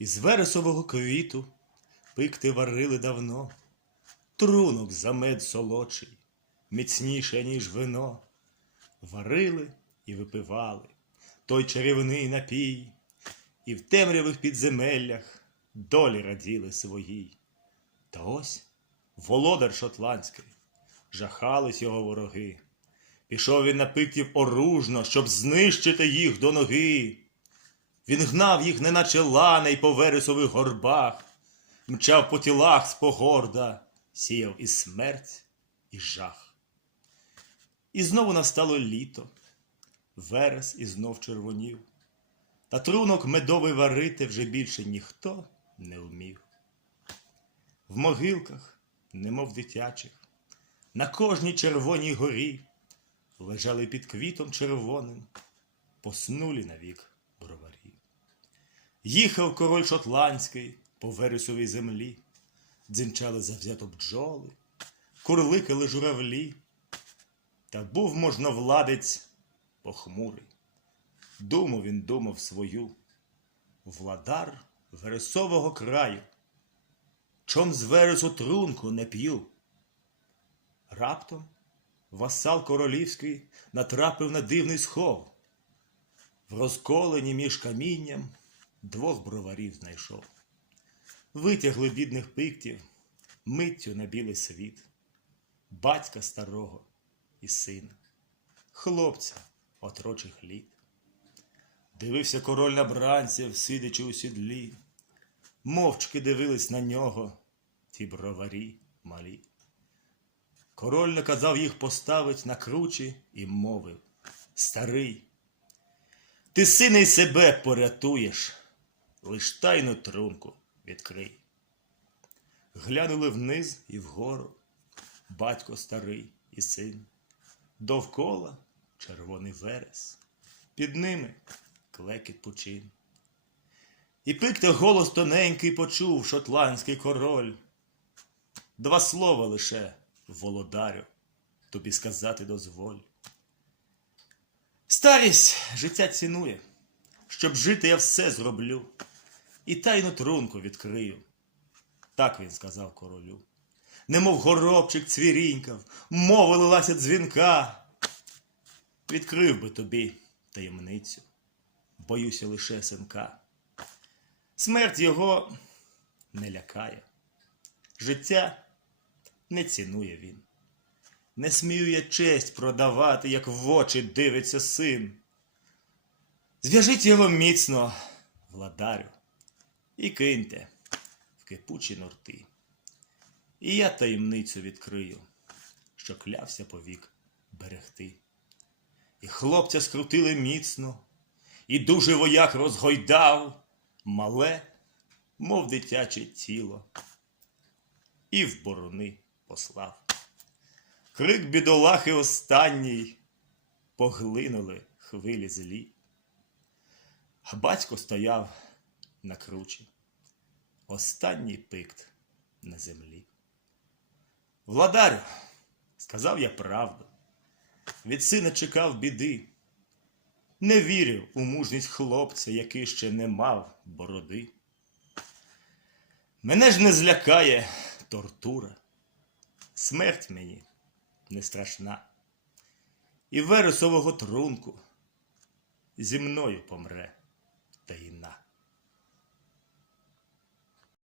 Із вересового квіту пикти варили давно, Трунок за мед солодший, міцніше, ніж вино. Варили і випивали той чарівний напій, І в темрявих підземеллях долі раділи своїй. Та ось володар шотландський, жахались його вороги. Пішов він на пиктів оружно, щоб знищити їх до ноги. Він гнав їх, неначе ланей по вересових горбах, мчав по тілах з погорда, сіяв і смерть, і жах. І знову настало літо, верес і знов червонів, та трунок медовий варити вже більше ніхто не вмів. В могилках, немов дитячих, на кожній червоній горі лежали під квітом червоним, поснулі навік. Їхав король шотландський по вересовій землі, дзінчали завзято бджоли, курликали журавлі, та був можновладець похмурий. Думу він думав свою, владар вересового краю, чом з вересу трунку не п'ю. Раптом васал королівський натрапив на дивний схов. В розколені між камінням двох броварів знайшов. Витягли бідних пиктів миттю на білий світ, батька старого і сина, хлопця отрочих літ. Дивився король на бранців, сидячи у сідлі, мовчки дивились на нього ті броварі малі. Король наказав їх поставить на кручі і мовив Старий, ти сини себе порятуєш, лиш тайну трунку відкрий. Глянули вниз і вгору, батько старий і син, довкола червоний верес, під ними клекіт пучин. І пикте голос тоненький почув шотландський король. Два слова лише, володарю, тобі сказати дозволь. Старість життя цінує, щоб жити я все зроблю, і тайну трунку відкрию. Так він сказав королю. Немов горобчик цвірінькав, мова лилася дзвінка. Відкрив би тобі таємницю, боюся лише синка. Смерть його не лякає, життя не цінує він. Не смію я честь продавати, як в очі дивиться син. Зв'яжіть його міцно, владарю, і киньте в кипучі норти. І я таємницю відкрию, що клявся повік берегти. І хлопця скрутили міцно, і дуже вояк розгойдав мале, мов дитяче тіло, і в борони послав. Крик бідолахи останній поглинули хвилі злі. А батько стояв на кручі, останній пикт на землі. Владарю, сказав я правду, від сина чекав біди, не вірив у мужність хлопця, який ще не мав бороди. Мене ж не злякає тортура, смерть мені не страшна, і вересового трунку зі мною помре таїна.